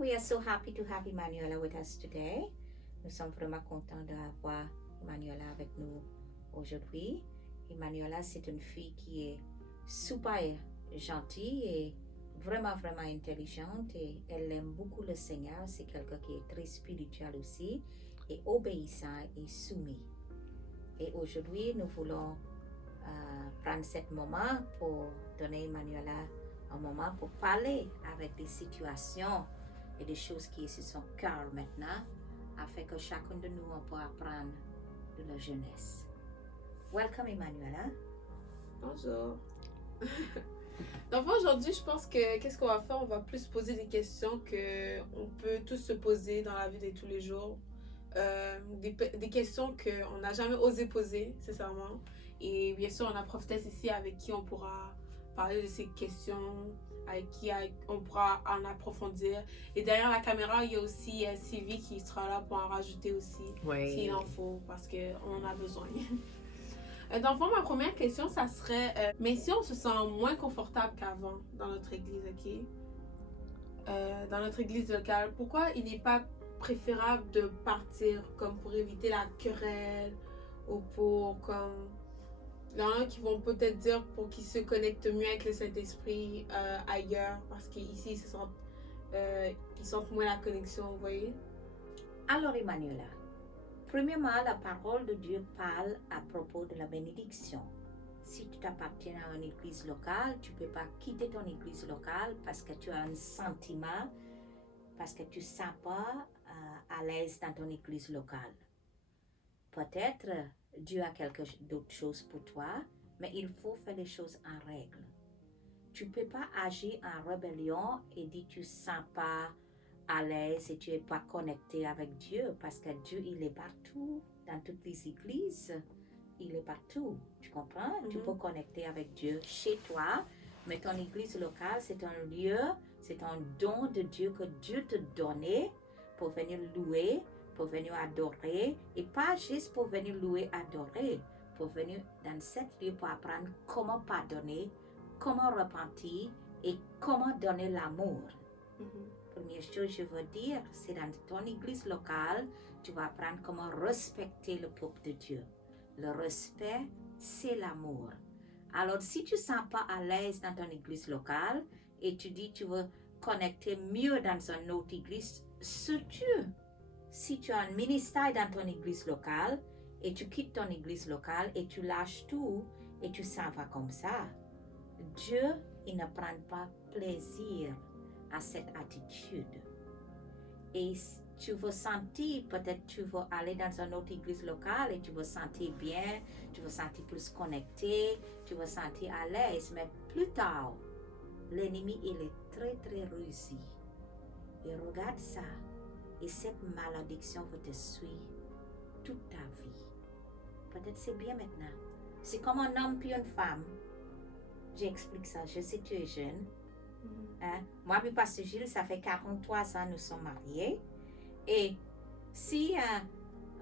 we are so happy to have Emanuela with us today. Nous sommes vraiment contents d'avoir Emanuela avec nous aujourd'hui. Emanuela, c'est une fille qui est super gentille et vraiment intelligente et elle aime beaucoup le Seigneur. C'est quelqu'un qui est très spirituel aussi et obéissant et soumis. Et aujourd'hui, nous voulons prendre ce moment pour donner à Emanuela un moment pour parler avec des situations et des choses qui sont sur son cœur maintenant, afin que chacun de nous on peut apprendre de la jeunesse. Welcome, Emanuela. Bonjour. Donc aujourd'hui, je pense que qu'est-ce qu'on va faire? On va plus poser des questions que on peut tous se poser dans la vie de tous les jours. Des questions qu'on n'a jamais osé poser, sincèrement. Et bien sûr, on a prophétesse ici avec qui on pourra parler de ces questions, avec qui on pourra en approfondir. Et derrière la caméra, il y a aussi Sylvie qui sera là pour en rajouter aussi, s'il en faut, parce qu'on en a besoin. Dans le fond, ma première question, ça serait, mais si on se sent moins confortable qu'avant dans notre église, ok? Dans notre église locale, pourquoi il n'est pas préférable de partir comme pour éviter la querelle ou pour comme... Il y en a qui vont peut-être dire pour qu'ils se connectent mieux avec le Saint-Esprit ailleurs, parce qu'ici, ils sentent moins la connexion, vous voyez? Alors, Emanuela, premièrement, la parole de Dieu parle à propos de la bénédiction. Si tu t'appartiens à une église locale, tu ne peux pas quitter ton église locale parce que tu as un sentiment, parce que tu ne sens pas à l'aise dans ton église locale. Peut-être Dieu a quelque d'autres choses pour toi, mais il faut faire les choses en règle. Tu ne peux pas agir en rébellion et dire que tu ne sens pas à l'aise et tu n'es pas connecté avec Dieu, parce que Dieu, il est partout, dans toutes les églises, il est partout, tu comprends? Tu peux connecter avec Dieu chez toi, mais ton église locale, c'est un lieu, c'est un don de Dieu que Dieu te donnait pour venir louer, pour venir adorer, et pas juste pour venir louer, adorer, pour venir dans cet lieu pour apprendre comment pardonner, comment repentir et comment donner l'amour. Première chose, je veux dire, c'est dans ton église locale, tu vas apprendre comment respecter le peuple de Dieu. Le respect, c'est l'amour. Alors, si tu ne sens pas à l'aise dans ton église locale et tu dis que tu veux connecter mieux dans une autre église, c'est Dieu. Si tu as un ministère dans ton église locale et tu quittes ton église locale et tu lâches tout et tu s'en vas comme ça, Dieu, il ne prend pas plaisir à cette attitude. Et tu veux sentir, peut-être tu veux aller dans une autre église locale et tu veux sentir bien, tu veux sentir plus connecté, tu veux sentir à l'aise, mais plus tard, l'ennemi, il est très rusé. Et regarde ça. Et cette malédiction va te suivre toute ta vie. Peut-être c'est bien maintenant. C'est comme un homme puis une femme. J'explique ça. Je sais que tu es jeune. Hein? Moi et Pasteur Gilles, ça fait 43 ans nous sommes mariés. Et si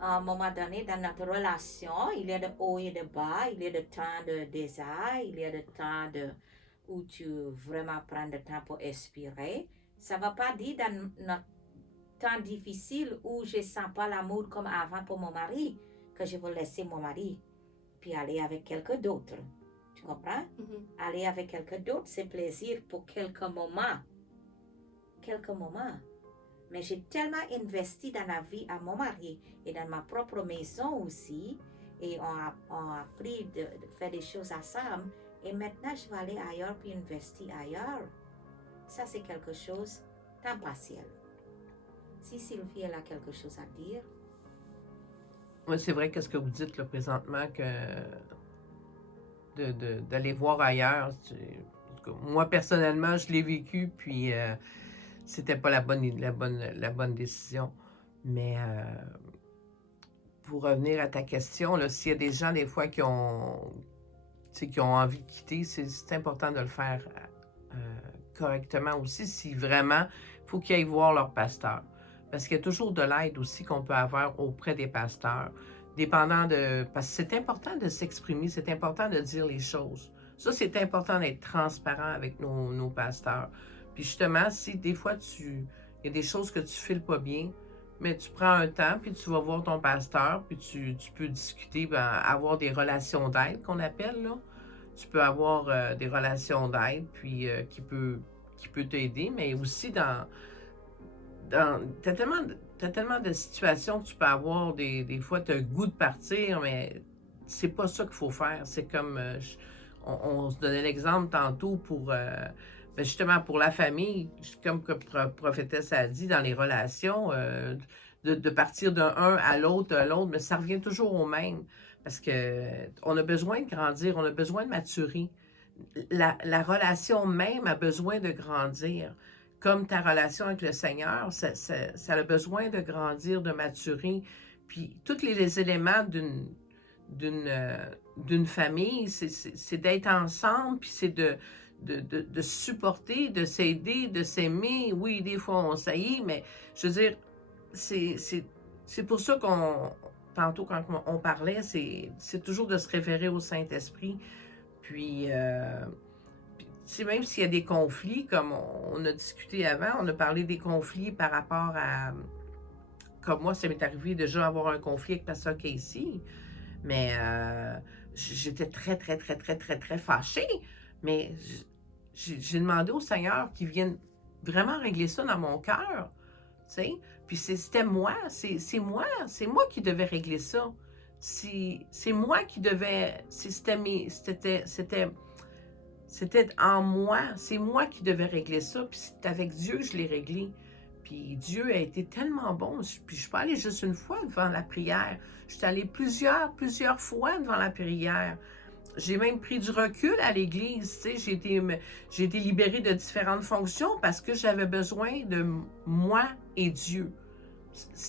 à un moment donné dans notre relation, il y a de haut et de bas, il y a de temps de désert, il y a de temps où tu vraiment prends le temps pour expirer, ça ne va pas dire dans notre temps difficile où je ne sens pas l'amour comme avant pour mon mari, que je veux laisser mon mari, puis aller avec quelqu'un d'autre. Tu comprends? Aller avec quelqu'un d'autre, c'est plaisir pour quelques moments. Quelques moments. Mais j'ai tellement investi dans la vie à mon mari et dans ma propre maison aussi, et on a appris de faire des choses ensemble, et maintenant je vais aller ailleurs puis investir ailleurs. Ça, c'est quelque chose de temps partiel. Si Sylvie elle a quelque chose à dire. Oui, c'est vrai qu'est-ce que vous dites là, présentement, que d'aller voir ailleurs. Moi, personnellement, je l'ai vécu, puis c'était pas la bonne décision. Mais pour revenir à ta question, s'il y a des gens, des fois, qui ont envie de quitter, c'est important de le faire correctement aussi, si vraiment, il faut qu'ils aillent voir leur pasteur. Parce qu'il y a toujours de l'aide aussi qu'on peut avoir auprès des pasteurs, dépendant de... Parce que c'est important de s'exprimer, c'est important de dire les choses. Ça, c'est important d'être transparent avec nos pasteurs. Puis justement, si des fois tu il y a des choses que tu files pas bien, mais tu prends un temps, puis tu vas voir ton pasteur, puis tu peux discuter, avoir des relations d'aide qu'on appelle, là. Tu peux avoir des relations d'aide, puis qui peut t'aider, mais aussi t'as tellement de situations que tu peux avoir, des fois, tu as le goût de partir, mais c'est pas ça qu'il faut faire. C'est comme, on se donnait l'exemple tantôt pour, justement, pour la famille, comme que prophétesse a dit, dans les relations, de partir d'un à l'autre, mais ça revient toujours au même. Parce que on a besoin de grandir, on a besoin de maturer. La relation même a besoin de grandir. Comme ta relation avec le Seigneur, ça a besoin de grandir, de maturer. Puis tous les éléments d'une famille, c'est d'être ensemble, puis c'est de supporter, de s'aider, de s'aimer. Oui, des fois on saillit, mais je veux dire, c'est pour ça tantôt quand on parlait, c'est toujours de se référer au Saint-Esprit. Puis, même s'il y a des conflits, comme on a discuté avant, on a parlé des conflits par rapport à, comme moi, ça m'est arrivé déjà avoir un conflit avec Pasteur Casey, mais j'étais très, très, très, très, très, très fâchée, mais j'ai demandé au Seigneur qu'il vienne vraiment régler ça dans mon cœur, tu sais, puis c'était moi, c'est moi qui devais régler ça, c'est moi qui devais, c'était en moi, c'est moi qui devais régler ça, puis c'est avec Dieu que je l'ai réglé. Puis Dieu a été tellement bon, puis je suis pas allée juste une fois devant la prière, je suis allée plusieurs fois devant la prière. J'ai même pris du recul à l'église, tu sais, j'ai été libérée de différentes fonctions parce que j'avais besoin de moi et Dieu.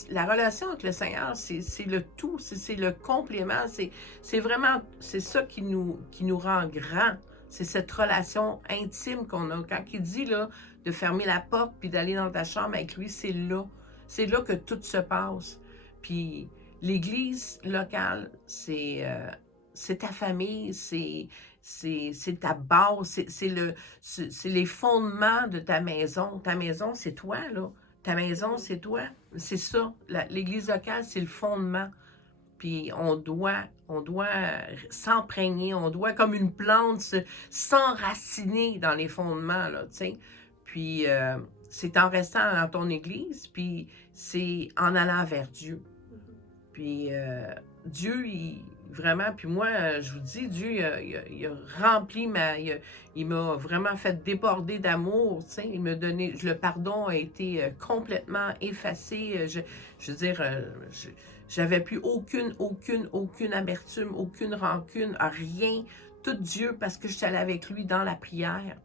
La relation avec le Seigneur, c'est le tout, c'est le complément, c'est vraiment, c'est ça qui nous rend grands. C'est cette relation intime qu'on a. Quand il dit là, de fermer la porte puis d'aller dans ta chambre avec lui, c'est là. C'est là que tout se passe. Puis l'église locale, c'est ta famille, c'est ta base, c'est les fondements de ta maison. Ta maison, c'est toi, là. Ta maison, c'est toi. C'est ça. L'église locale, c'est le fondement. Puis on doit s'imprégner, on doit, comme une plante, s'enraciner dans les fondements, là, tu sais. Puis c'est en restant dans ton église, puis c'est en allant vers Dieu. Puis Dieu, vraiment, puis moi, je vous dis, Dieu, il a rempli il m'a vraiment fait déborder d'amour, tu sais, il m'a donné, le pardon a été complètement effacé, je veux dire, j'avais plus aucune amertume, aucune rancune, rien, tout Dieu, parce que je suis allée avec lui dans la prière.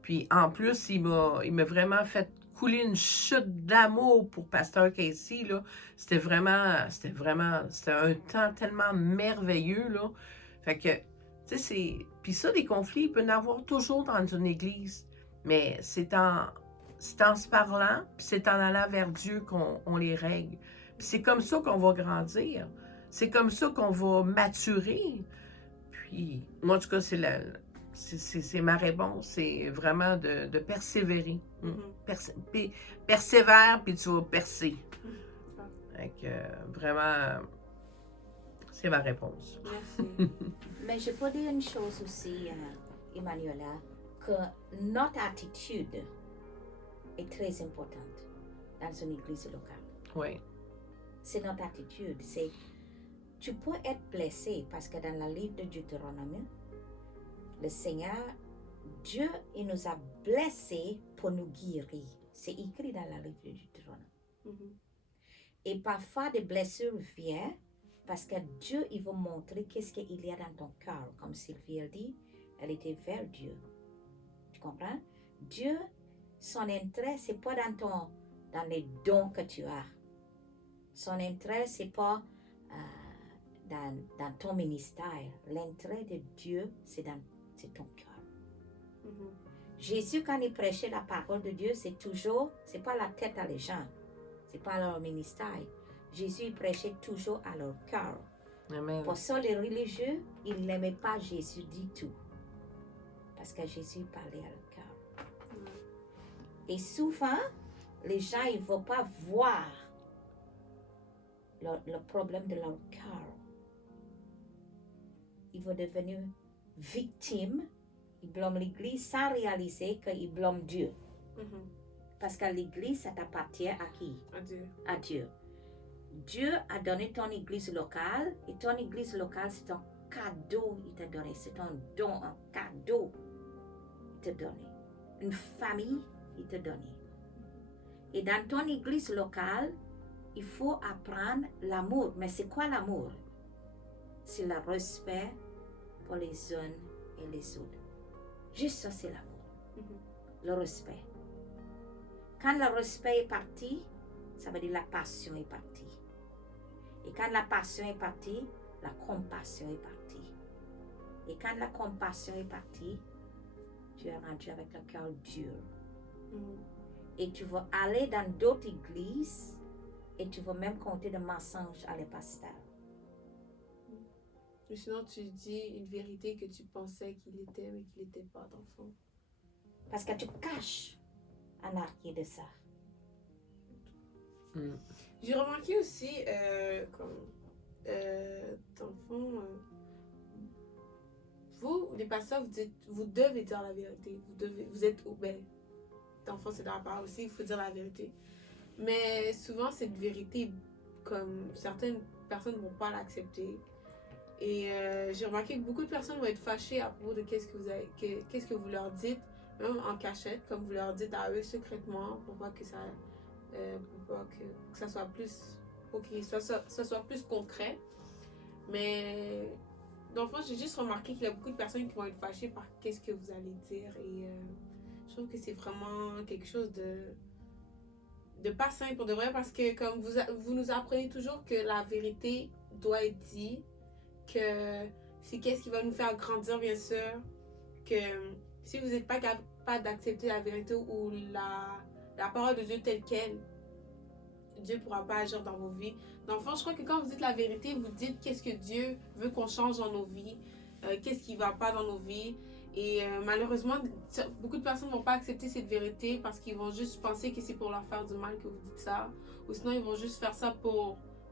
Puis en plus, il m'a vraiment fait couler une chute d'amour pour Pasteur Casey, là. C'était un temps tellement merveilleux, là. Fait que, tu sais, puis ça, des conflits, il peut y en avoir toujours dans une église, mais c'est en se parlant, puis c'est en allant vers Dieu qu'on les règle. Puis c'est comme ça qu'on va grandir. C'est comme ça qu'on va maturer. Puis, moi, en tout cas, c'est ma réponse, c'est vraiment de persévérer. Persévère, puis tu vas percer. Donc, vraiment, c'est ma réponse. Merci. Mais je peux dire une chose aussi, Emmanuela, que notre attitude est très importante dans une église locale. Oui. C'est notre attitude. Tu peux être blessé parce que dans le livre de Deutéronome, le Seigneur, Dieu, il nous a blessés pour nous guérir. C'est écrit dans le livre de Deutéronome. Et parfois, des blessures viennent parce que Dieu, il veut montrer qu'est-ce qu'il y a dans ton cœur. Comme Sylvie a dit, elle était vers Dieu. Tu comprends? Dieu, son intérêt, c'est pas dans les dons que tu as. Son intérêt, c'est pas dans ton ministère. L'intérêt de Dieu, c'est ton cœur. Jésus, quand il prêchait la parole de Dieu, c'est pas la tête à les gens, c'est pas leur ministère. Jésus, il prêchait toujours à leur cœur. Amen. Pour ça, les religieux, ils n'aimaient pas Jésus du tout. Parce que Jésus parlait à leur cœur. Et souvent, les gens, ils ne vont pas voir le problème de leur cœur. Ils vont devenir victimes. Ils blâment l'Église sans réaliser qu'ils blâment Dieu. Mhm. Parce que l'Église, ça t'appartient à qui? Adieu. À Dieu. Dieu a donné ton Église locale et ton Église locale, c'est un cadeau il t'a donné. C'est un don, un cadeau il t'a donné. Une famille il t'a donné. Et dans ton Église locale, il faut apprendre l'amour. Mais c'est quoi l'amour? C'est le respect pour les uns et les autres. Juste ça, c'est l'amour. Mhm. Le respect. Quand le respect est parti, ça veut dire la passion est partie. Et quand la passion est partie, la compassion est partie. Et quand la compassion est partie, tu es rendu avec le cœur dur. Mhm. Et tu vas aller dans d'autres églises et tu vas même compter des mensonges à les pasteurs. Ou sinon, tu dis une vérité que tu pensais qu'il était, mais qu'il n'était pas, dans le fond. Parce que tu caches en arrière de ça. Mm. J'ai remarqué aussi, dans le fond, vous, les pasteurs, vous devez dire la vérité. Vous êtes, dans le fond, c'est dans la parole aussi, il faut dire la vérité. Mais souvent, cette vérité, comme certaines personnes ne vont pas l'accepter. Et j'ai remarqué que beaucoup de personnes vont être fâchées à propos de qu'est-ce que vous leur dites, même en cachette, comme vous leur dites à eux secrètement, pour pas que ça, que ça soit plus, pour que ça soit plus concret. Mais dans le fond, j'ai juste remarqué qu'il y a beaucoup de personnes qui vont être fâchées par qu'est-ce que vous allez dire. Et je trouve que c'est vraiment quelque chose de pas sain pour de vrai, parce que comme vous nous apprenez toujours que la vérité doit être dite, que c'est qu'est-ce qui va nous faire grandir, bien sûr, que si vous n'êtes pas capable d'accepter la vérité ou la parole de Dieu telle qu'elle, Dieu ne pourra pas agir dans vos vies. Dans le fond, je crois que quand vous dites la vérité, vous dites qu'est-ce que Dieu veut qu'on change dans nos vies, qu'est-ce qui ne va pas dans nos vies. Et malheureusement, beaucoup de personnes ne vont pas accepter cette vérité parce qu'ils vont juste penser que c'est pour leur faire du mal que vous dites ça. Ou sinon, ils vont juste faire ça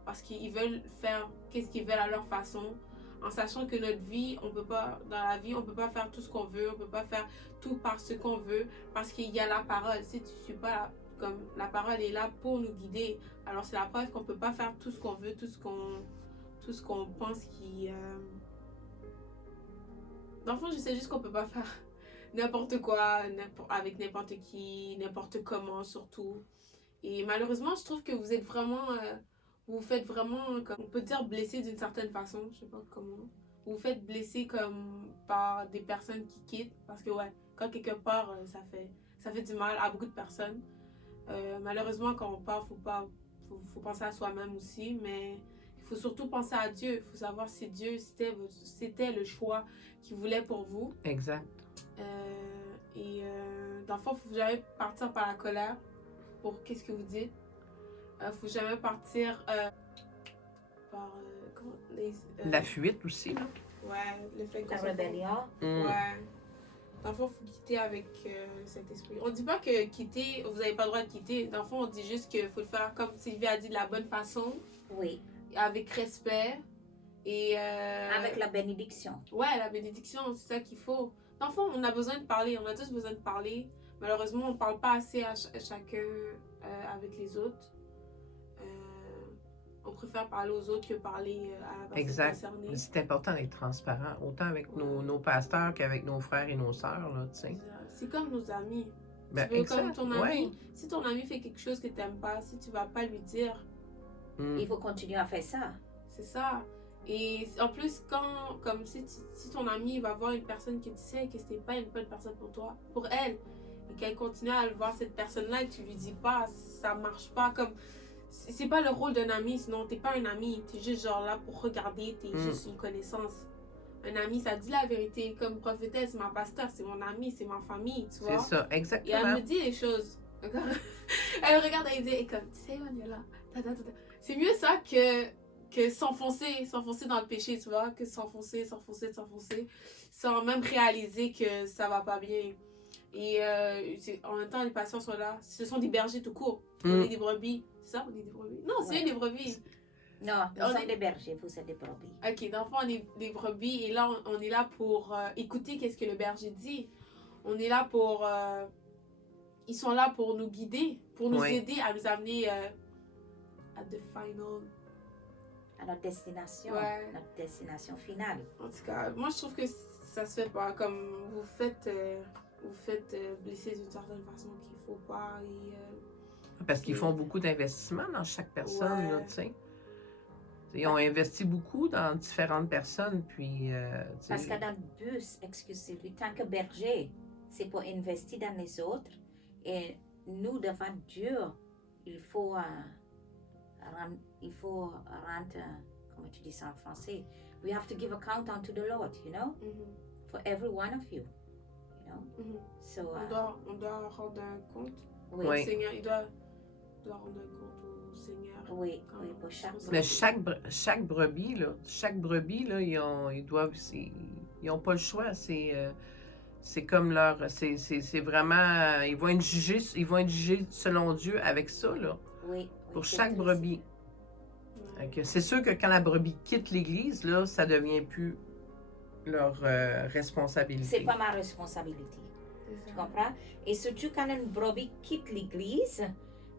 parce qu'ils veulent faire qu'est-ce qu'ils veulent à leur façon. En sachant que notre vie, dans la vie, on peut pas faire tout ce qu'on veut, on peut pas faire tout par ce qu'on veut, parce qu'il y a la parole. Si tu suis pas comme la parole est là pour nous guider, alors c'est la preuve qu'on peut pas faire tout ce qu'on veut, tout ce qu'on pense qui. Dans le fond, je sais juste qu'on peut pas faire n'importe quoi, avec n'importe qui, n'importe comment surtout. Et malheureusement, je trouve que vous êtes vraiment. Vous faites vraiment, comme on peut dire, blessé d'une certaine façon, je sais pas comment. Vous vous faites blesser comme par des personnes qui quittent, parce que ouais, quand quelque part, ça fait du mal à beaucoup de personnes. Malheureusement, quand on part, faut penser à soi-même aussi, mais il faut surtout penser à Dieu. Il faut savoir si Dieu, c'était le choix qu'il voulait pour vous. Exact. Dans le fond, il ne faut jamais partir par la colère pour qu'est-ce que vous dites. Faut jamais partir par La fuite aussi, là. Ouais, le fait qu'on La rébellion. Mm. Ouais. Dans le fond, il faut quitter avec cet esprit. On dit pas que quitter, vous n'avez pas le droit de quitter. Dans le fond, on dit juste qu'il faut le faire comme Sylvie a dit, de la bonne façon, Oui. avec respect. Et Avec la bénédiction. ouais, la bénédiction, c'est ça qu'il faut. Dans le fond, on a besoin de parler, on a tous besoin de parler. Malheureusement, on ne parle pas assez à chacun avec les autres. On préfère parler aux autres que parler à la personne Exact. concernée. C'est important d'être transparent, autant avec nos pasteurs qu'avec nos frères et nos sœurs, là, tu sais. C'est comme nos amis. Ben, Tu veux exact, comme ton ami. ouais. Si ton ami fait quelque chose que tu n'aimes pas, si tu vas pas lui dire, Mm. Il faut continuer à faire ça. c'est ça. Et en plus, comme si ton ami va voir une personne que tu sais que ce n'est pas une bonne personne pour toi, pour elle, et qu'elle continue à voir cette personne-là et que tu lui dis pas, ça marche pas, comme c'est pas le rôle d'un ami, sinon t'es pas un ami, t'es juste genre là pour regarder, t'es juste une connaissance. Un ami, ça dit la vérité, comme prophétesse, ma pasteur, c'est mon ami, c'est ma famille, tu vois. C'est ça, Et elle exactement. me dit les choses. Elle me regarde et elle dit, et comme, tu sais, Manuela, c'est mieux ça que s'enfoncer dans le péché, tu vois, que s'enfoncer, sans même réaliser que ça va pas bien. Et en même temps, les patients sont là. Ce sont des bergers tout court. Mm. On est des brebis. C'est ça, on est des brebis? Non, c'est Ouais. des brebis. Non, nous On sommes est- des bergers, vous êtes des brebis. Ok, dans le fond, on est des brebis. Et là, on est là pour écouter qu'est-ce que le berger dit. On est là pour... ils sont là pour nous guider, pour nous Oui. aider à nous amener à the final. À notre destination, Ouais. notre destination finale. En tout cas, moi, je trouve que ça se fait pas. Comme vous faites blesser d'une certaine façon qu'il faut pas. Et, Parce qu'ils font beaucoup d'investissements dans chaque personne, Ouais. là, tu sais. Ils ont investi beaucoup dans différentes personnes, puis... tu sais, Parce que dans le bus, excusez-moi, tant que berger, c'est pour investir dans les autres. Et nous, devant Dieu, il faut rendre, comment tu dis ça en français? We have to give account unto the Lord, you know, for every one of you, you know. So, on doit rendre un compte oui, au Oui. Seigneur. Il doit rendre un compte au Seigneur. oui, pour chaque Mais brebis. chaque brebis, là, ils doivent... Ils n'ont pas le choix, c'est comme leur... C'est vraiment... Ils vont être jugés selon Dieu avec ça, là, Oui, pour c'est chaque triste. brebis. Ouais. Fait que c'est sûr que quand la brebis quitte l'Église, là, ça devient plus leur responsabilité. C'est pas ma responsabilité. C'est Tu ça. comprends? Et surtout quand une brebis quitte l'église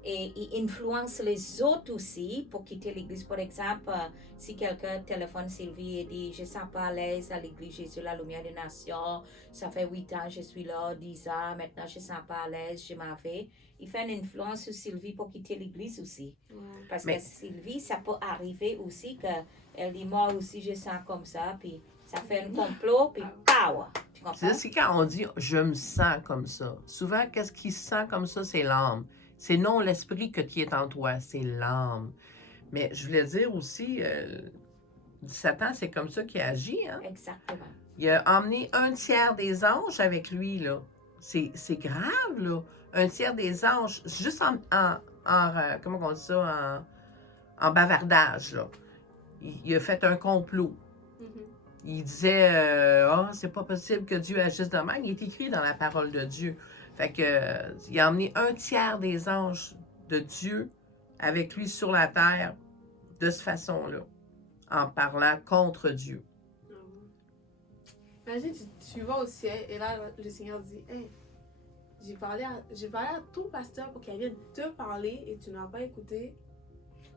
et il influence les autres aussi pour quitter l'église. Par exemple, si quelqu'un téléphone Sylvie et dit je ne sens pas à l'aise à l'église Jésus, la lumière des nations, ça fait 8 ans je suis là, 10 ans, maintenant je ne sens pas à l'aise, je m'en vais. Il fait une influence sur Sylvie pour quitter l'église aussi. Ouais. Parce Mais- que Sylvie, ça peut arriver aussi qu'elle dit moi aussi je sens comme ça, puis ça fait un complot, puis pow! Tu comprends? C'est quand on dit « je me sens comme ça ». Souvent, qu'est-ce qui se sent comme ça? C'est l'âme. C'est non l'esprit qui est en toi, c'est l'âme. Mais je voulais dire aussi, Satan, c'est comme ça qu'il agit. Hein? Exactement. Il a emmené un tiers des anges avec lui. Là. C'est grave, là. Un tiers des anges, juste comment on dit ça, en bavardage. Là. Il a fait un complot. Mhm. Il disait c'est pas possible que Dieu agisse de même. Il est écrit dans la parole de Dieu. Fait que il a emmené un tiers des anges de Dieu avec lui sur la terre de cette façon-là, en parlant contre Dieu. Ah ouais. Imagine, tu vas au ciel et là, le Seigneur dit hey, j'ai parlé à ton pasteur pour qu'il vienne te parler et tu n'as pas écouté.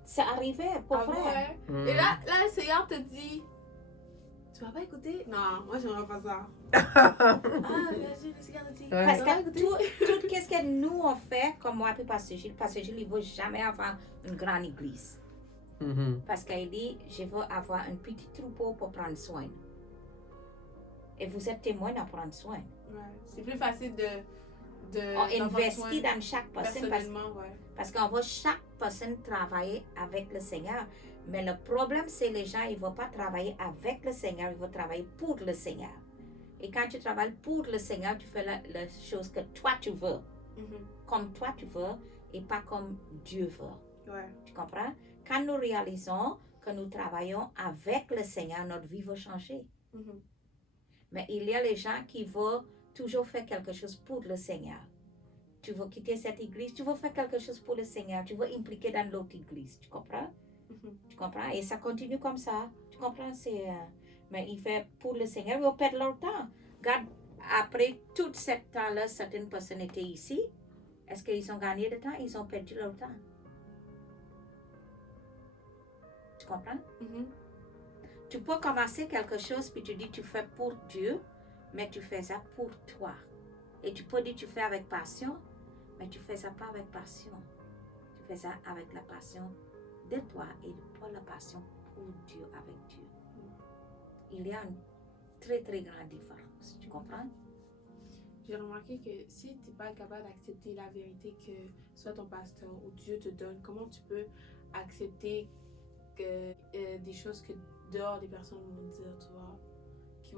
Ça arrivait, pour Ah vrai. ouais? Mm. Et là, le Seigneur te dit tu m'as pas écouté? Non, moi, j'aimerais pas ça. Imagine, le Seigneur te dit Ouais. Parce tu m'as pas que écouté? tout qu'est-ce que nous on fait, comme moi et Pasteur Gilles, il ne veut jamais avoir une grande église. Mhm. Parce qu'il dit, je veux avoir un petit troupeau pour prendre soin. Et vous êtes témoin d'en prendre soin. Ouais, c'est plus facile de On d'en prendre investit soin dans chaque personne personnellement, ouais. parce qu'on veut chaque personne travailler avec le Seigneur. Mais le problème, c'est les gens, ils ne veulent pas travailler avec le Seigneur, ils veulent travailler pour le Seigneur. Et quand tu travailles pour le Seigneur, tu fais la chose que toi tu veux, Mhm. comme toi tu veux, et pas comme Dieu veut. Ouais. Tu comprends? Quand nous réalisons que nous travaillons avec le Seigneur, notre vie va changer. Mhm. Mais il y a les gens qui veulent toujours faire quelque chose pour le Seigneur. Tu veux quitter cette église, tu veux faire quelque chose pour le Seigneur, tu veux impliquer dans l'autre église. Tu comprends? Mhm. Tu comprends? Et ça continue comme ça. Tu comprends? Mais il fait pour le Seigneur, ils vont perdre leur temps. Regarde, après tout ce temps-là, certaines personnes étaient ici. Est-ce qu'ils ont gagné de temps? Ils ont perdu leur temps. Tu comprends? Mhm. Tu peux commencer quelque chose, puis tu dis tu fais pour Dieu, mais tu fais ça pour toi. Et tu peux dire tu fais avec passion, mais tu fais ça pas avec passion. Tu fais ça avec la passion de toi et pas la passion pour Dieu, avec Dieu. Il y a une très très grande différence. Tu comprends? J'ai remarqué que si tu n'es pas capable d'accepter la vérité que soit ton pasteur ou Dieu te donne, comment tu peux accepter que des choses que dehors des personnes vont dire, tu vois, qui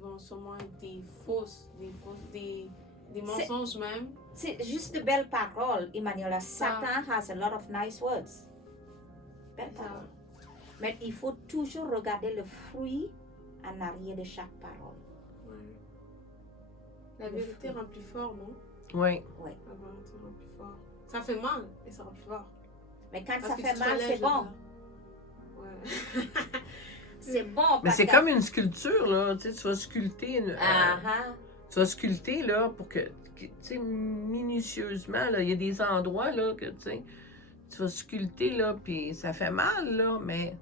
vont sûrement être des mensonges même. C'est juste de belles paroles, Emmanuel. Satan has a lot of nice words. Belles Ça. paroles. Mais il faut toujours regarder le fruit en arrière de chaque parole. Ouais. La vérité rend plus fort, non? Oui. La vérité rend plus fort. Ça fait mal, mais ça rend plus fort. Mais quand Parce ça que fait tu mal, te c'est relèves, bon. je veux dire. Ouais. C'est bon. Mais parce c'est que- comme une sculpture, là. Tu sais, tu vas sculpter Ah, ah. tu vas sculpter, là, pour que tu sais, minutieusement, là, il y a des endroits, là, que, tu sais, tu vas sculpter, là, puis ça fait mal, là, mais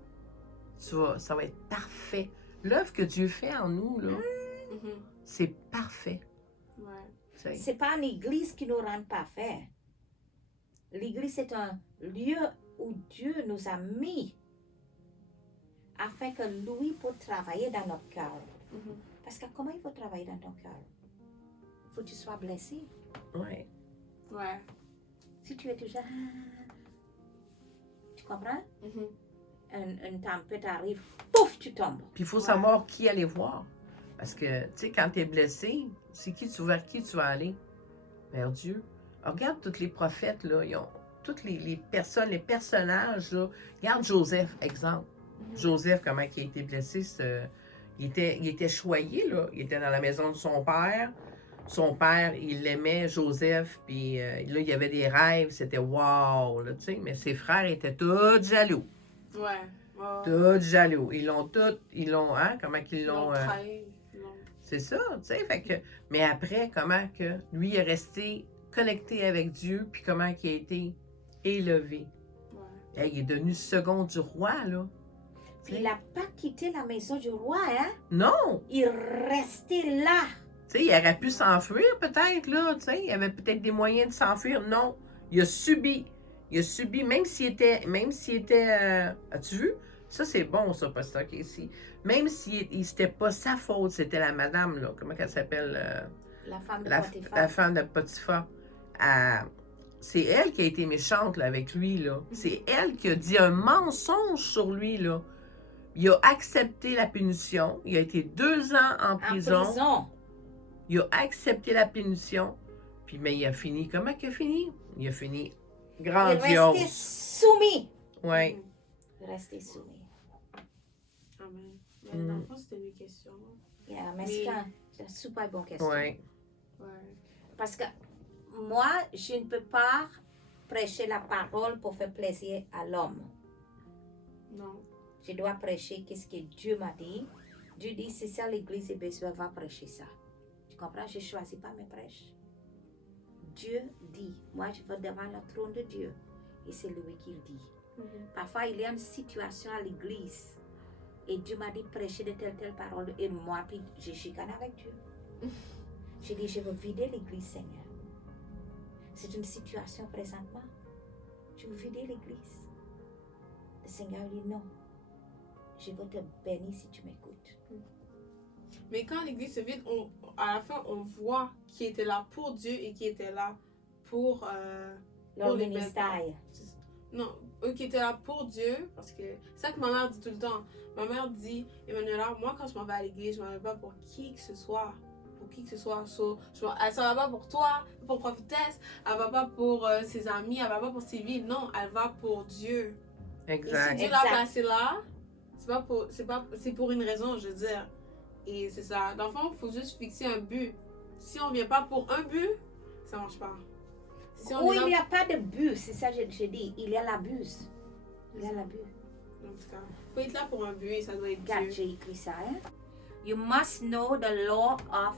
ça va être parfait. L'œuvre que Dieu fait en nous, là, Mhm. c'est parfait. Ouais. tu sais. C'est pas l'église qui nous rend parfaits. L'église, c'est un lieu où Dieu nous a mis afin que lui peut travailler dans notre cœur. Mhm. Parce que comment il faut travailler dans ton cœur? Il faut que tu sois blessé. Ouais. Ouais. Si tu es toujours... Tu comprends? Mhm. Une tempête arrive, pouf, tu tombes. Puis il faut Ouais. savoir qui aller voir. Parce que, tu sais, quand tu es blessé, vers qui tu vas aller? Vers Dieu. Alors, regarde tous les prophètes, là, ils ont toutes les personnes, les personnages, là. Regarde Joseph, exemple. Mhm. Joseph, comment il a été blessé, il était choyé, là. Il était dans la maison de son père. Son père, il l'aimait, Joseph, puis là, il y avait des rêves, c'était wow, là, tu sais. Mais ses frères étaient tous jaloux. Ouais. Tous jaloux. Ils l'ont, hein, comment qu'ils Ils l'ont... l'ont trahi. Ils l'ont- c'est ça, tu sais, fait que... Mais après, comment que lui est resté connecté avec Dieu, puis comment qu'il a été élevé. Ouais. Hey, il est devenu second du roi, là. Puis il n'a pas quitté la maison du roi, hein? Non! Il restait là. Tu sais, il aurait pu s'enfuir peut-être, là, tu sais. Il avait peut-être des moyens de s'enfuir. Non, il a subi. Il a subi, même s'il était... as-tu vu? Ça, c'est bon, ça, Pasteur Casey. Même si c'était pas sa faute, c'était la madame, là. Comment elle s'appelle? La femme de La Potiphar. femme de Potiphar. C'est elle qui a été méchante, là, avec lui, là. C'est elle qui a dit un mensonge sur lui, là. Il a accepté la punition. Il a été 2 ans en En prison. prison. Il a accepté la punition. Puis, mais il a fini. Comment il a fini? Il a fini Il grandiose. restait soumis. Oui. Mhm. Il restait soumis. Amen. Mais dans Mm. le fond, c'était mes questions. Yeah, mais Oui. c'est une super bonne question. Oui. Ouais. Parce que moi, je ne peux pas prêcher la parole pour faire plaisir à l'homme. Non. Je dois prêcher qu'est-ce que Dieu m'a dit. Dieu dit, c'est ça l'église et besoin va prêcher ça. Tu comprends? Je ne choisis pas mes prêches. Dieu dit, moi je vais devant le trône de Dieu. Et c'est lui qui le dit. Mhm. Parfois, il y a une situation à l'église. Et Dieu m'a dit prêcher de telle parole. Et moi, puis je chicane avec Dieu. J'ai dit, je veux vider l'église, Seigneur. C'est une situation présentement. Je veux vider l'église. Le Seigneur dit non. Je veux te bénir si tu m'écoutes. Mais quand l'église se vide, à la fin, on voit qui était là pour Dieu et qui était là pour Leur les ministère. Non, eux qui étaient là pour Dieu, parce que c'est ça que ma mère dit tout le temps. Ma mère dit, Emmanuela, moi quand je m'en vais à l'église, je m'en vais pas pour qui que ce soit. Pour qui que ce soit. Elle s'en va pas pour toi, pour prophétesse, elle va pas pour ses amis, elle va pas pour ses vies. Non, elle va pour Dieu. Et si Exact. Dieu l'a Exact. placé là, c'est pour une raison, je veux dire. Et c'est ça. Dans le fond, il faut juste fixer un but. Si on vient pas pour un but, ça marche pas. Si on Où est là il n'y a pas de but, c'est ça que je dis. Il y a l'abus. Il y a l'abus. En tout cas, faut être là pour un but et ça doit être Regarde, Dieu. j'ai écrit ça. Hein? You must know the law of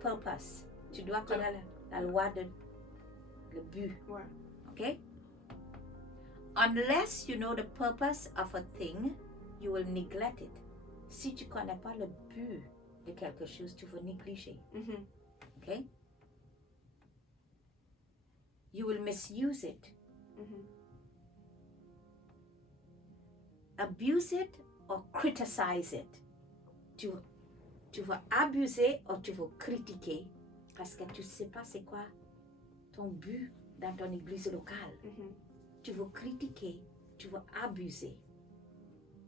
purpose. Tu dois connaître la loi de le but. Ouais. Okay? Unless you know the purpose of a thing, you will neglect it. Si tu ne connais pas le but de quelque chose, tu vas négliger. Mhm. Okay? You will misuse it, Mhm. abuse it, or criticize it. Tu vas abuser ou tu vas critiquer parce que tu ne sais pas c'est quoi ton but dans ton église locale. Mhm. Tu vas critiquer, tu vas abuser.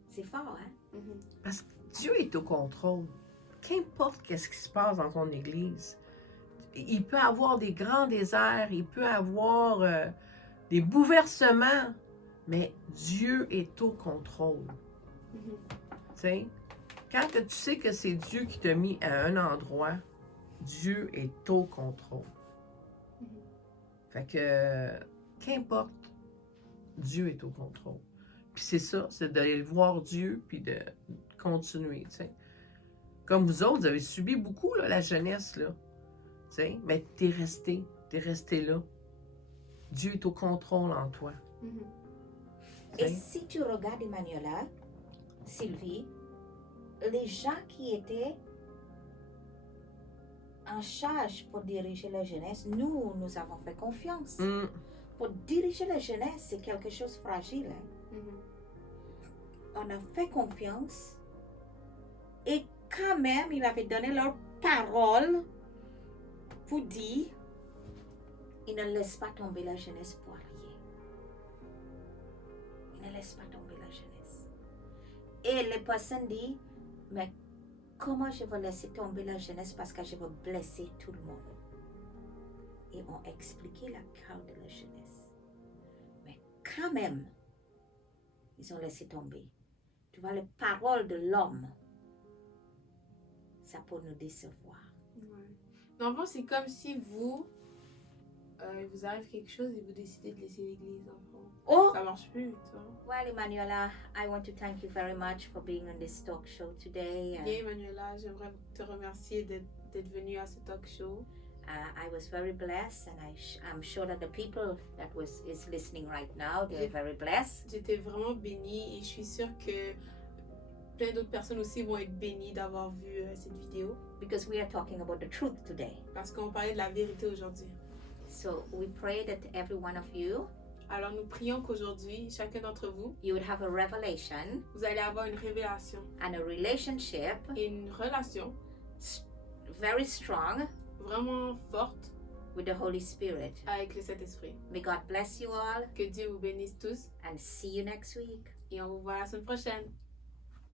C'est fort, hein? Mhm. Parce que Dieu est au contrôle. Qu'importe qu'est-ce qui se passe dans ton église. Il peut avoir des grands déserts, il peut avoir des bouleversements, mais Dieu est au contrôle. Mhm. Tu sais, quand tu sais que c'est Dieu qui t'a mis à un endroit, Dieu est au contrôle. Mhm. Fait que, qu'importe, Dieu est au contrôle. Puis c'est ça, c'est d'aller voir Dieu, puis de continuer, tu sais. Comme vous autres, vous avez subi beaucoup, là, la jeunesse, là. Tu sais, mais t'es resté là. Dieu est au contrôle en toi. Mhm. tu Et sais. si tu regardes Emmanuela, Sylvie, les gens qui étaient en charge pour diriger la jeunesse, nous avons fait confiance. Mm. Pour diriger la jeunesse, c'est quelque chose de fragile. Hein. Mhm. On a fait confiance et quand même, il avait donné leur parole pour dire, il ne laisse pas tomber la jeunesse pour rien. Il ne laisse pas tomber la jeunesse. Et les personnes disent, mais comment je vais laisser tomber la jeunesse parce que je vais blesser tout le monde. Et on expliqué la cause de la jeunesse. Mais quand même, ils ont laissé tomber. Tu vois, les paroles de l'homme, ça peut nous décevoir. Ouais. Dans le fond, c'est comme si vous, il vous arrive quelque chose et vous décidez de laisser l'église, en fond. Oh! Ça marche plus, tu vois. Well, Emanuela, I want to thank you very much for being on this talk show today. Bien, Emmanuela, j'aimerais te remercier d'être venue à ce talk show. I was very blessed, and I'm sure that the people that is listening right now, they're very blessed. J'étais vraiment bénie et je suis sûre que plein d'autres personnes aussi vont être bénies d'avoir vu cette vidéo. Because we are talking about the truth today. Parce qu'on parlait de la vérité aujourd'hui. So we pray that every one of you, Alors nous prions qu'aujourd'hui, chacun d'entre vous, you would have a revelation vous allez avoir une révélation and a relationship et une relation very strong vraiment forte with the Holy Spirit. avec le Saint-Esprit. May God bless you all Que Dieu vous bénisse tous and see you next week. et on vous voit la semaine prochaine.